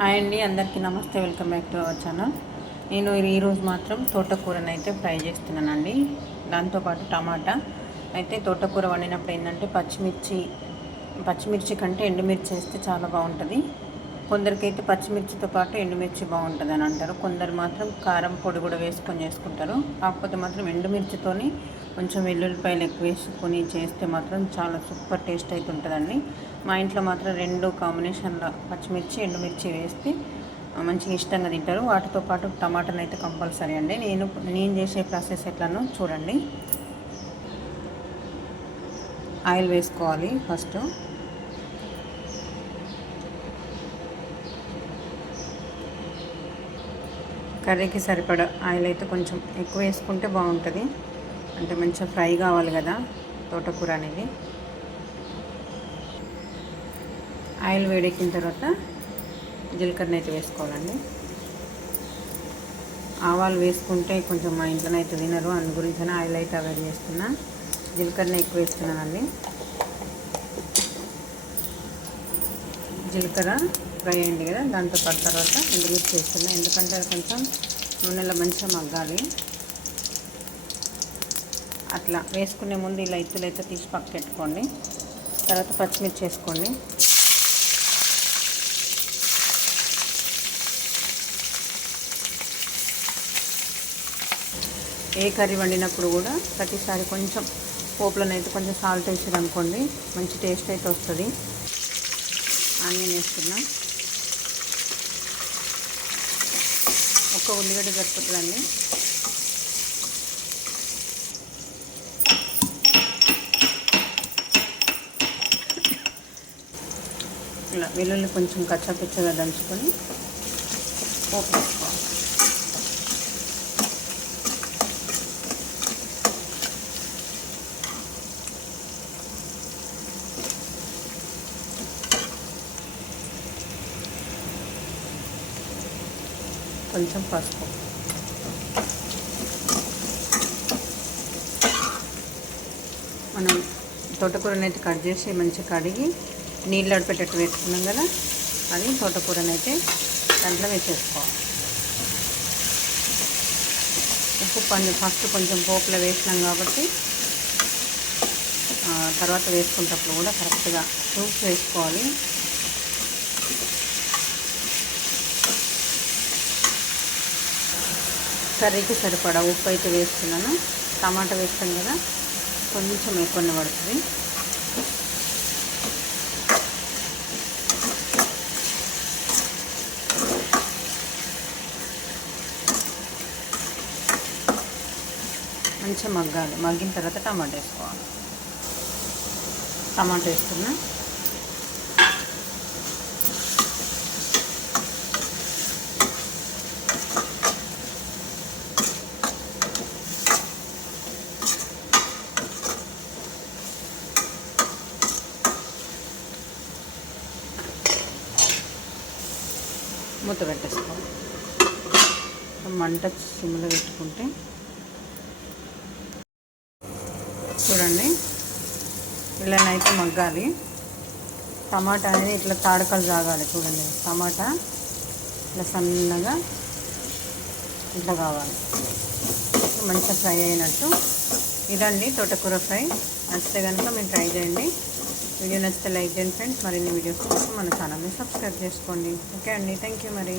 Hi అండి, అందరికీ నమస్తే. Welcome back to our channel. నేను ఈరోజు మాత్రం తోటకూరని అయితే ఫ్రై చేస్తున్నానండి. దాంతోపాటు టమాటా అయితే తోటకూర వండినప్పుడు ఏంటంటే పచ్చిమిర్చి కంటే ఎండుమిర్చి వేస్తే చాలా బాగుంటుంది. కొందరికైతే పచ్చిమిర్చితో పాటు ఎండుమిర్చి బాగుంటుంది అని అంటారు. కొందరు మాత్రం కారం పొడి కూడా వేసుకొని చేసుకుంటారు. కాకపోతే మాత్రం ఎండుమిర్చితోని కొంచెం వెల్లుల్లిపాయలు ఎక్కువ వేసుకొని చేస్తే మాత్రం చాలా సూపర్ టేస్ట్ అయితే ఉంటుందండి. మా ఇంట్లో మాత్రం రెండు కాంబినేషన్లో పచ్చిమిర్చి ఎండుమిర్చి వేస్తే మంచిగా ఇష్టంగా తింటారు. వాటితో పాటు టమాటాను అయితే కంపల్సరీ అండి. నేను చేసే ప్రాసెస్ ఎట్లానో చూడండి. ఆయిల్ వేసుకోవాలి ఫస్ట్. కర్రీకి సరిపడా ఆయిల్ అయితే కొంచెం ఎక్కువ వేసుకుంటే బాగుంటుంది. అంటే మంచిగా ఫ్రై కావాలి కదా తోటకూర అనేది. ఆయిల్ వేడెక్కిన తర్వాత జీలకర్ర అయితే వేసుకోవాలండి. ఆవాలు వేసుకుంటే కొంచెం మా ఇంట్లోనైతే తినరు, అందు గురించి ఆయిల్ అయితే అవాయిడ్ చేస్తున్నా. జీలకర్ర ఎక్కువ వేస్తున్నానండి. జీలకర్ర ఫ్రై అయింది కదా, దాంతో పాటు తర్వాత ఎండుమిర్చి వేస్తున్నా. ఎందుకంటే అది కొంచెం నూనెలో మంచిగా మగ్గాలి. అట్లా వేసుకునే ముందు ఇలా ఇత్తులైతే తీసి పక్కన పెట్టుకోండి. తర్వాత పచ్చిమిర్చి వేసుకోండి. ఏ కర్రీ వండినప్పుడు కూడా ప్రతిసారి కొంచెం పోపులోనైతే కొంచెం సాల్ట్ వేసేది అనుకోండి, మంచి టేస్ట్ అయితే వస్తుంది. ఆనియన్ వేస్తున్నా. ఒక ఉల్లిగడ్డ సరిపోతుందండి. ఇలా వెల్లుల్లి కొంచెం కచ్చాపిచ్చగా దంచుకొని పోపు వేసుకోవాలి. కొంచెం పసుపు. మనం తోటకూరనైతే కట్ చేసి మంచిగా కడిగి నీళ్ళు అడిపెట్టేట్టు వేసుకున్నాం కదా, అది తోటకూరనైతే దాంట్లో వేసేసుకోవాలి. ఉప్పు ఫస్ట్ కొంచెం పోపులో వేసినాం కాబట్టి తర్వాత వేసుకునేటప్పుడు కూడా కరెక్ట్గా చూసి వేసుకోవాలి. కర్రీకి సరిపడా ఉప్పు అయితే వేస్తున్నాను. టమాటా వేస్తాం కదా, కొంచెం ఎక్కువనే పడుతుంది. మంచిగా మగ్గాలి. మగ్గిన తర్వాత టమాటా వేసుకోవాలి. టమాటా వేస్తున్నా. మూత పెట్టేసుకోవాలి. మంట సిమ్లో పెట్టుకుంటే చూడండి, ఇలానైతే మగ్గాలి. టమాటా అనేది ఇట్లా తాడకలు సాగాలి. చూడండి, టమాటా ఇట్లా సన్నగా ఇట్లా కావాలి, మంచిగా ఫ్రై అయినట్టు. ఇదండి తోటకూర ఫ్రై. నచ్చితే కనుక మీరు ట్రై చేయండి. వీడియో నచ్చితే లైక్ చేయండి ఫ్రెండ్స్. మరిన్ని వీడియోస్ కోసం మన ఛానల్ని సబ్స్క్రైబ్ చేసుకోండి. ఓకే అండి, థ్యాంక్ యూ. మరి